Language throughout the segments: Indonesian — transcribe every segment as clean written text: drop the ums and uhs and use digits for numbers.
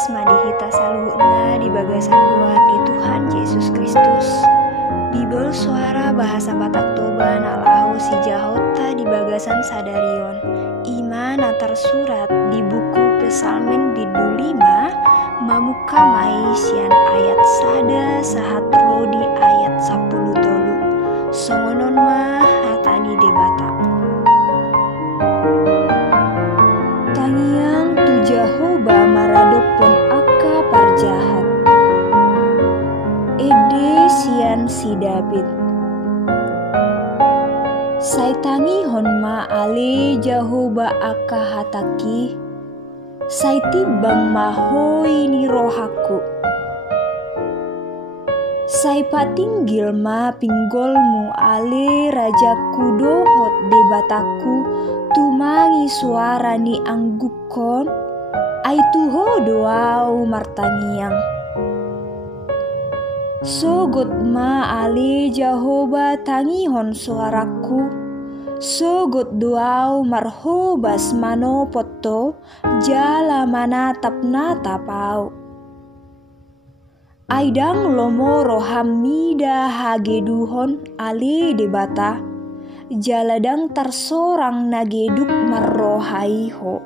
Tugas madihita saluhuna di bagasan Tuhan di Tuhan Yesus Kristus. Bibel suara bahasa Batak Toba nalahu si jahota di bagasan sadarion. Iman antar surat di buku Pesalmen bidu 5 mamuka mai sian ayat sada sahatro di ayat 10 tolu. Songonon mah hatani debata. Tangiang tu Jehoba maradopon aka parjahat. Ede sian si David. Saitangi honma ale Jehoba aka hataki. Saiti bang mahoi ni rohaku. Sai patinggil ma pinggolmu ale rajaku dohot debataku tumangi suara ni anggukon ai tuho doau martangiang. Sogot ma ale Jehoba tangihon suaraku. Sogot doau marhobas mano poto jala manatap natapau. Aidang lomo rohamida hageduhon ale debata. Jaladang tarsorang nageduk marrohaiho.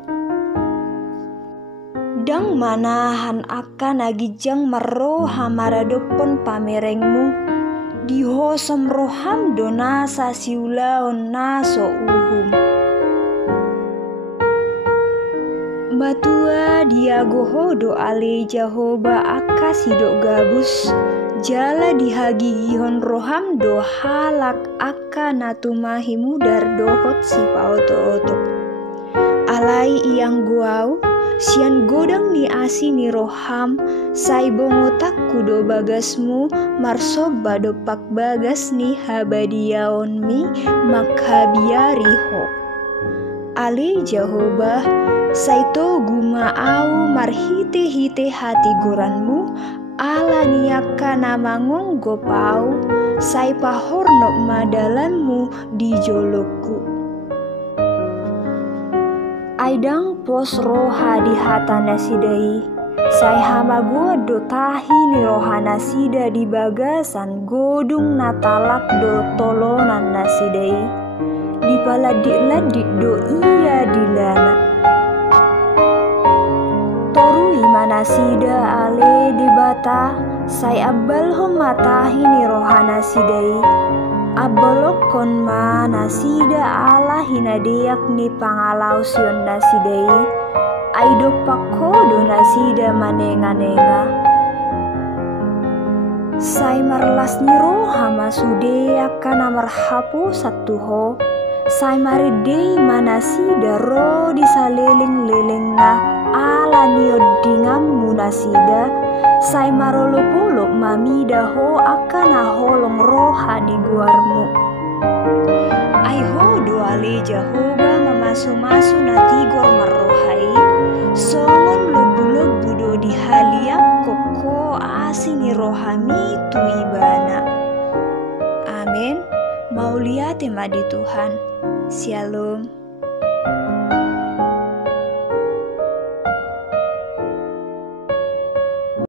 Dang manahan akan nagijang marroha maradopon pamerengmu. Dihosom roham donasa siulaon naso uhum. Batua diagohodo ale Jehoba aka sidok gabus. Jala dihagigihon roham do halak aka natumahi mudar dohot si paoto-oto. Alai iyang guau sian godang ni asi ni roham sai bongotak kudo bagasmu marsoba dopak bagas ni habadiaon mi makhabiariho. Ale Jehoba saito gumaau marhite-hite hati goranmu ala niaka namangong gopau sai pahorno madalanmu di joloku. Aidang pos roha di hata nasidai sai hamago do tahi ni roha nasida di bagasan godung natalak do tolonan nasidai di paladik-ladik do iya dilana. Toru imana sida ale debata sai abbal hom matahi ni roha nasidai. Abolokon ma nasida ala hinadeak ni pangalau sion nasidai. Aido pakodo nasida manenga-nenga. Sai marlas ni roha masudeak kana marhapu satuho. Sai maridei manasida ro disaleling-leling na ala niodingam munasida. Sai marolo-polo mamida ho akana holong roha di guarmu. Ai ho doale Jehoba mamasu-masu natigor marrohai. Songon lobu-lobu do di haliak koko asini rohami tuibana. Amin. Mau lihat tema di Tuhan. Shalom.